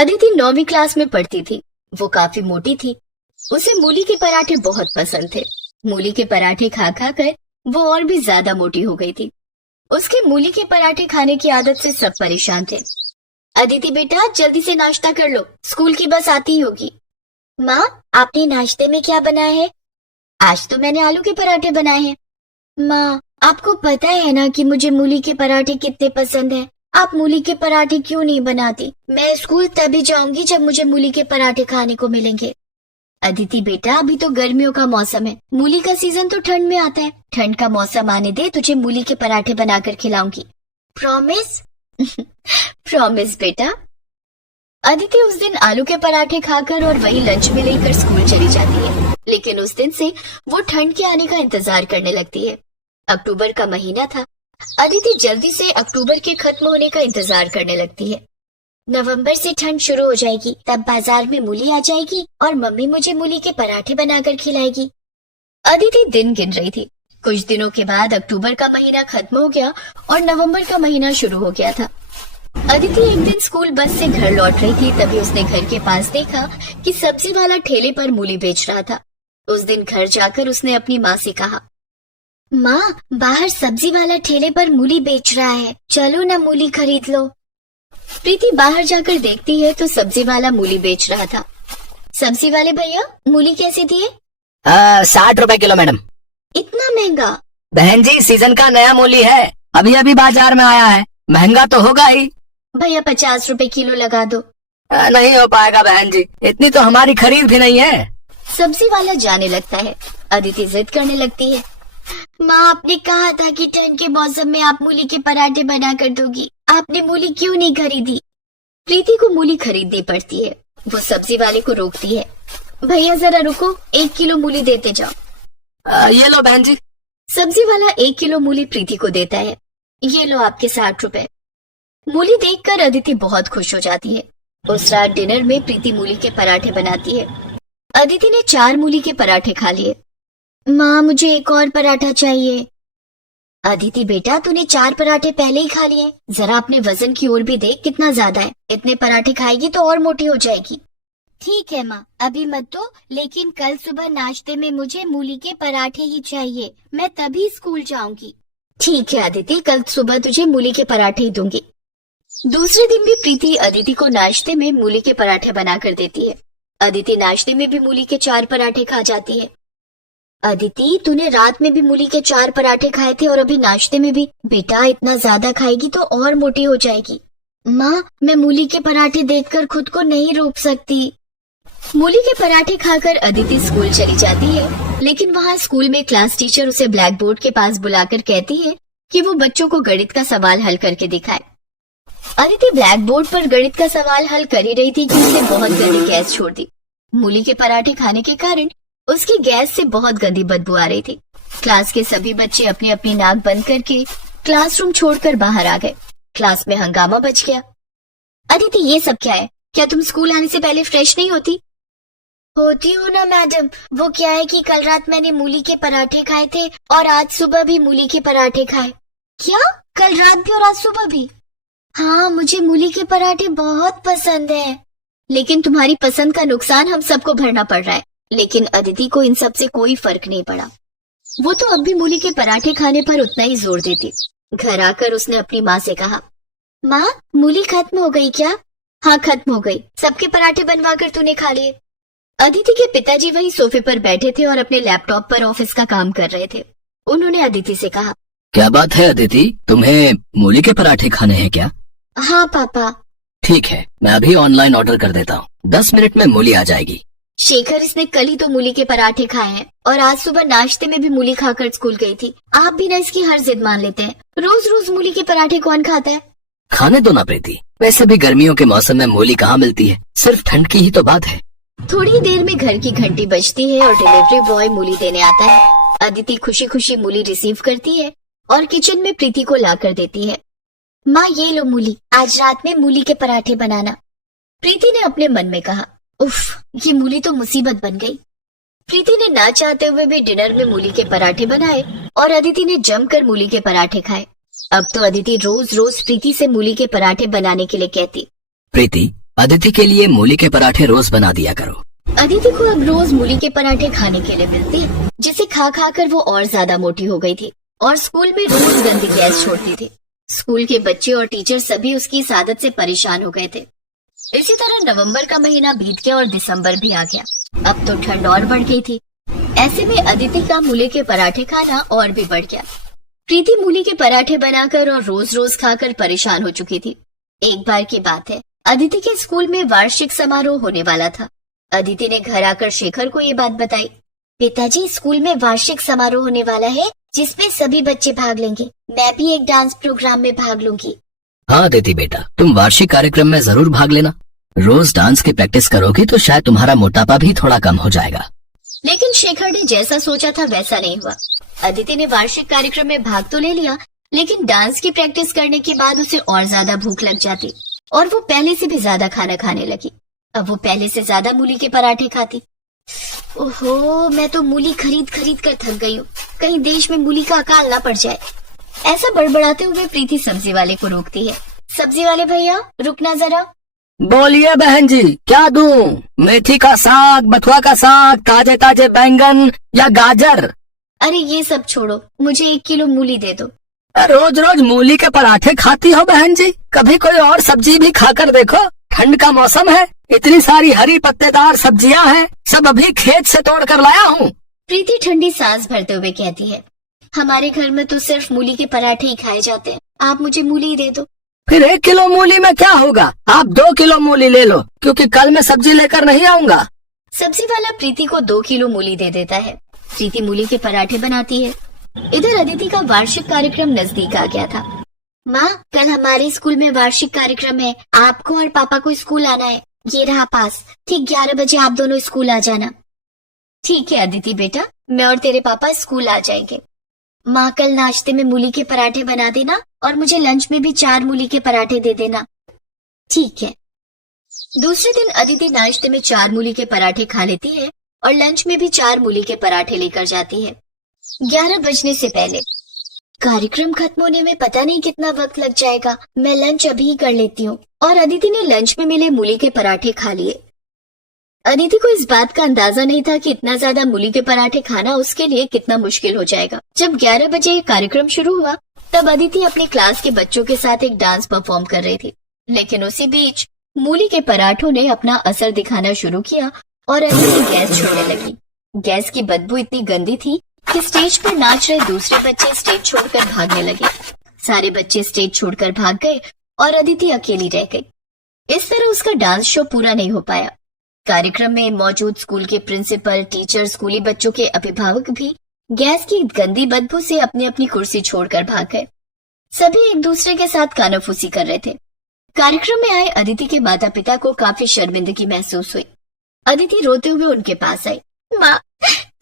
Aditi 9वीं class में पढ़ती थी। वो काफी मोटी थी। उसे मूली के पराठे बहुत पसंद थे। मूली के पराठे खा खा कर वो और भी ज्यादा मोटी हो गई थी। उसके मूली के पराठे खाने की आदत से सब परेशान थे। अदिति बेटा, जल्दी से नाश्ता कर लो, स्कूल की बस आती ही होगी। माँ, आपने नाश्ते में क्या बनाया है? आज तो मैंने आलू के पराठे बनाए हैं। माँ, आपको पता है ना कि मुझे मूली के पराठे कितने पसंद हैं। आप मूली के पराठे क्यों नहीं बनाती? मैं स्कूल तभी जाऊंगी जब मुझे मूली के पराठे खाने को मिलेंगे। अदिति बेटा, अभी तो गर्मियों का मौसम है। मूली का सीजन तो ठंड में आता है। ठंड का मौसम आने दे, तुझे मूली के पराठे बनाकर खिलाऊंगी। प्रॉमिस? प्रॉमिस बेटा। अदिति उस दिन आलू के पराठे खाकर और वही लंच में लेकर स्कूल चली जाती है। लेकिन उस दिन से वो ठंड के आने का इंतजार करने लगती है। अक्टूबर का महीना था। अदिति जल्दी से अक्टूबर के खत्म होने का इंतजार करने लगती है। नवंबर से ठंड शुरू हो जाएगी, तब बाजार में मूली आ जाएगी और मम्मी मुझे मूली के पराठे बनाकर खिलाएगी। अदिति दिन गिन रही थी। कुछ दिनों के बाद अक्टूबर का महीना खत्म हो गया और नवंबर का महीना शुरू हो गया था। अदिति एक दिन स्कूल बस से घर लौट रही थी, तभी उसने घर के पास देखा कि सब्जी वाला ठेले पर मूली बेच रहा था। उस दिन घर जाकर उसने अपनी माँ से कहा, माँ, बाहर सब्जी वाला ठेले पर मूली बेच रहा है, चलो ना मूली खरीद लो। प्रीति बाहर जाकर देखती है तो सब्जी वाला मूली बेच रहा था। सब्जी वाले भैया, मूली कैसे दिए? 60 रुपए किलो मैडम। इतना महंगा? बहन जी, सीजन का नया मूली है, अभी अभी बाजार में आया है, महंगा तो होगा ही। भैया 50 रुपए किलो लगा दो। नहीं हो पाएगा बहन जी, इतनी तो हमारी खरीद भी नहीं है। सब्जी वाला जाने लगता है। अदिति जिद करने लगती है, माँ, आपने कहा था कि ठंड के मौसम में आप मूली के पराठे बना कर दोगी, आपने मूली क्यों नहीं खरीदी? प्रीति को मूली खरीदनी पड़ती है। वो सब्जी वाले को रोकती है, भैया जरा रुको, 1 किलो मूली देते जाओ। ये लो बहन जी। सब्जी वाला 1 किलो मूली प्रीति को देता है। ये लो आपके 60 रुपए। मूली देखकर अदिति बहुत खुश हो जाती है। उस रात डिनर में प्रीति मूली के पराठे बनाती है। अदिति ने 4 मूली के पराठे खा लिए। माँ, मुझे एक और पराठा चाहिए। अदिति बेटा, तूने 4 पराठे पहले ही खा लिए। जरा अपने वजन की ओर भी देख, कितना ज्यादा है। इतने पराठे खाएगी तो और मोटी हो जाएगी। ठीक है माँ, अभी मत दो, लेकिन कल सुबह नाश्ते में मुझे मूली के पराठे ही चाहिए, मैं तभी स्कूल जाऊंगी। ठीक है अदिति, कल सुबह तुझे मूली के पराठे ही दूंगी। दूसरे दिन भी प्रीति अदिति को नाश्ते में मूली के पराठे बनाकर देती है। अदिति नाश्ते में भी मूली के 4 पराठे खा जाती है। अदिति, तूने रात में भी मूली के 4 पराठे खाए थे और अभी नाश्ते में भी। बेटा, इतना ज्यादा खाएगी तो और मोटी हो जाएगी। माँ, मैं मूली के पराठे देखकर खुद को नहीं रोक सकती। मूली के पराठे खाकर अदिति स्कूल चली जाती है, लेकिन वहाँ स्कूल में क्लास टीचर उसे ब्लैक बोर्ड के पास बुलाकर कहती है कि वो बच्चों को गणित का सवाल हल करके दिखाए। अदिति ब्लैक बोर्ड पर गणित का सवाल हल कर ही रही थी कि उसने बहुत गंदी गैस छोड़ दी। मूली के पराठे खाने के कारण उसकी गैस से बहुत गंदी बदबू आ रही थी। क्लास के सभी बच्चे अपनी अपनी नाक बंद करके क्लासरूम छोड़कर बाहर आ गए। क्लास में हंगामा बच गया। अदिति, ये सब क्या है? क्या तुम स्कूल आने से पहले फ्रेश नहीं होती? होती हूँ ना मैडम, वो क्या है कि कल रात मैंने मूली के पराठे खाए थे और आज सुबह भी मूली के पराठे खाए। क्या? कल रात भी और आज सुबह भी? हाँ, मुझे मूली के पराठे बहुत पसंद है। लेकिन तुम्हारी पसंद का नुकसान हम सबको भरना पड़ रहा है। लेकिन अदिति को इन सब से कोई फर्क नहीं पड़ा। वो तो अब भी मूली के पराठे खाने पर उतना ही जोर देती। घर आकर उसने अपनी माँ से कहा, माँ, मूली खत्म हो गई क्या? हाँ, खत्म हो गई। सबके पराठे बनवा कर तूने खा लिए। अदिति के पिताजी वहीं सोफे पर बैठे थे और अपने लैपटॉप पर ऑफिस का काम कर रहे थे। उन्होंने अदिति से कहा, क्या बात है अदिति, तुम्हें मूली के पराठे खाने हैं क्या? हाँ पापा। ठीक है, मैं अभी ऑनलाइन ऑर्डर कर देता हूँ, 10 मिनट में मूली आ जाएगी। शेखर, इसने कल ही तो मूली के पराठे खाए हैं और आज सुबह नाश्ते में भी मूली खाकर स्कूल गई थी। आप भी ना इसकी हर जिद मान लेते हैं। रोज रोज मूली के पराठे कौन खाता है? खाने दो ना प्रीति, वैसे भी गर्मियों के मौसम में मूली कहाँ मिलती है, सिर्फ ठंड की ही तो बात है। थोड़ी देर में घर की घंटी बजती है और डिलीवरी बॉय मूली देने आता है। अदिति खुशी खुशी मूली रिसीव करती है और किचन में प्रीति को ला कर देती है। माँ, ये लो मूली, आज रात में मूली के पराठे बनाना। प्रीति ने अपने मन में कहा, उफ, ये मूली तो मुसीबत बन गई। प्रीति ने ना चाहते हुए भी डिनर में मूली के पराठे बनाए और अदिति ने जमकर मूली के पराठे खाए। अब तो अदिति रोज रोज प्रीति से मूली के पराठे बनाने के लिए कहती। प्रीति, अदिति के लिए मूली के पराठे रोज बना दिया करो। अदिति को अब रोज मूली के पराठे खाने के लिए मिलते, जिसे खा खा कर वो और ज्यादा मोटी हो गई थी और स्कूल में रोज गंदी गैस छोड़ती थी। स्कूल के बच्चे और टीचर सभी उसकी इस आदत से परेशान हो गए थे। इसी तरह नवंबर का महीना बीत गया और दिसंबर भी आ गया। अब तो ठंड और बढ़ गई थी। ऐसे में अदिति का मूली के पराठे खाना और भी बढ़ गया। प्रीति मूली के पराठे बनाकर और रोज रोज खाकर परेशान हो चुकी थी। एक बार की बात है, अदिति के स्कूल में वार्षिक समारोह होने वाला था। अदिति ने घर आकर शेखर को ये बात बताई। पिताजी, स्कूल में वार्षिक समारोह होने वाला है जिसमें सभी बच्चे भाग लेंगे। मैं भी एक डांस प्रोग्राम में भाग लूंगी। हाँ अदिति बेटा, तुम वार्षिक कार्यक्रम में जरूर भाग लेना। रोज डांस की प्रैक्टिस करोगी तो शायद तुम्हारा मोटापा भी थोड़ा कम हो जाएगा। लेकिन शेखर ने जैसा सोचा था वैसा नहीं हुआ। अदिति ने वार्षिक कार्यक्रम में भाग तो ले लिया, लेकिन डांस की प्रैक्टिस करने के बाद उसे और ज्यादा भूख लग जाती और वो पहले से भी ज्यादा खाना खाने लगी। अब वो पहले से ज्यादा मूली के पराठे खाती। ओहो, मैं तो मूली खरीद खरीद कर थक गई हूँ। कहीं देश में मूली का अकाल ना पड़ जाए। ऐसा बड़बड़ाते हुए प्रीति सब्जी वाले को रोकती है। सब्जी वाले भैया, रुकना जरा। बोलिए बहन जी, क्या दूं? मेथी का साग, बथुआ का साग, ताजे ताजे बैंगन या गाजर? अरे ये सब छोड़ो, मुझे 1 किलो मूली दे दो। रोज रोज मूली के पराठे खाती हो बहन जी? कभी कोई और सब्जी भी खाकर देखो। ठंड का मौसम है, इतनी सारी हरी पत्तेदार सब्जियां हैं, सब अभी खेत से तोड़ कर लाया हूँ। प्रीति ठंडी सांस भरते हुए कहती है, हमारे घर में तो सिर्फ मूली के पराठे ही खाए जाते हैं। आप मुझे मूली दे दो। फिर 1 किलो मूली में क्या होगा? आप 2 किलो मूली ले लो, क्योंकि कल मैं सब्जी लेकर नहीं आऊंगा। सब्जी वाला प्रीति को 2 किलो मूली दे देता है। प्रीति मूली के पराठे बनाती है। इधर अदिति का वार्षिक कार्यक्रम नजदीक आ गया था। माँ, कल हमारे स्कूल में वार्षिक कार्यक्रम है। आपको और पापा को स्कूल आना है। ये रहा पास। ठीक 11 बजे आप दोनों स्कूल आ जाना। ठीक है अदिति बेटा, मैं और तेरे पापा स्कूल आ जाएंगे। माँ, कल नाश्ते में मूली के पराठे बना देना और मुझे लंच में भी 4 मूली के पराठे दे देना। ठीक है। दूसरे दिन अदिति नाश्ते में 4 मूली के पराठे खा लेती है और लंच में भी 4 मूली के पराठे लेकर जाती है। 11 बजने से पहले। कार्यक्रम खत्म होने में पता नहीं कितना वक्त लग जाएगा। मैं लंच अभी ही कर लेती हूँ। और अदिति ने लंच में मिले मूली के पराठे खा लिए। अदिति को इस बात का अंदाजा नहीं था कि इतना ज्यादा मूली के पराठे खाना उसके लिए कितना मुश्किल हो जाएगा। जब 11 बजे ये कार्यक्रम शुरू हुआ, तब अदिति अपनी क्लास के बच्चों के साथ एक डांस परफॉर्म कर रही थी। लेकिन उसी बीच मूली के पराठों ने अपना असर दिखाना शुरू किया और अदिति गैस छोड़ने लगी। गैस की बदबू इतनी गंदी थी कि स्टेज पर नाच रहे दूसरे बच्चे स्टेज छोड़कर भागने लगे। सारे बच्चे स्टेज छोड़कर भाग गए और अदिति अकेली रह गई। इस तरह उसका डांस शो पूरा नहीं हो पाया। कार्यक्रम में मौजूद स्कूल के प्रिंसिपल, टीचर, स्कूली बच्चों के अभिभावक भी गैस की गंदी बदबू से अपनी अपनी कुर्सी छोड़कर भाग गए। सभी एक दूसरे के साथ कानाफूसी कर रहे थे। कार्यक्रम में आए अदिति के माता पिता को काफी शर्मिंदगी महसूस हुई। अदिति रोते हुए उनके पास आई। माँ,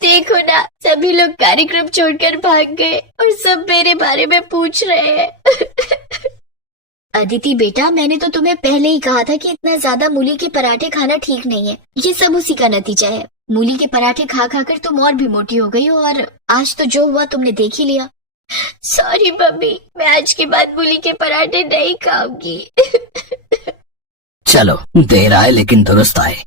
देखो ना, सभी लोग कार्यक्रम छोड़कर भाग गए और सब मेरे बारे में पूछ रहे हैं। अदिति बेटा, मैंने तो तुम्हें पहले ही कहा था कि इतना ज्यादा मूली के पराठे खाना ठीक नहीं है। ये सब उसी का नतीजा है। मूली के पराठे खा खाकर तुम और भी मोटी हो गई हो और आज तो जो हुआ तुमने देख ही लिया। सॉरी मम्मी, मैं आज के बाद मूली के पराठे नहीं खाऊंगी। चलो, देर आए लेकिन दुरुस्त आए।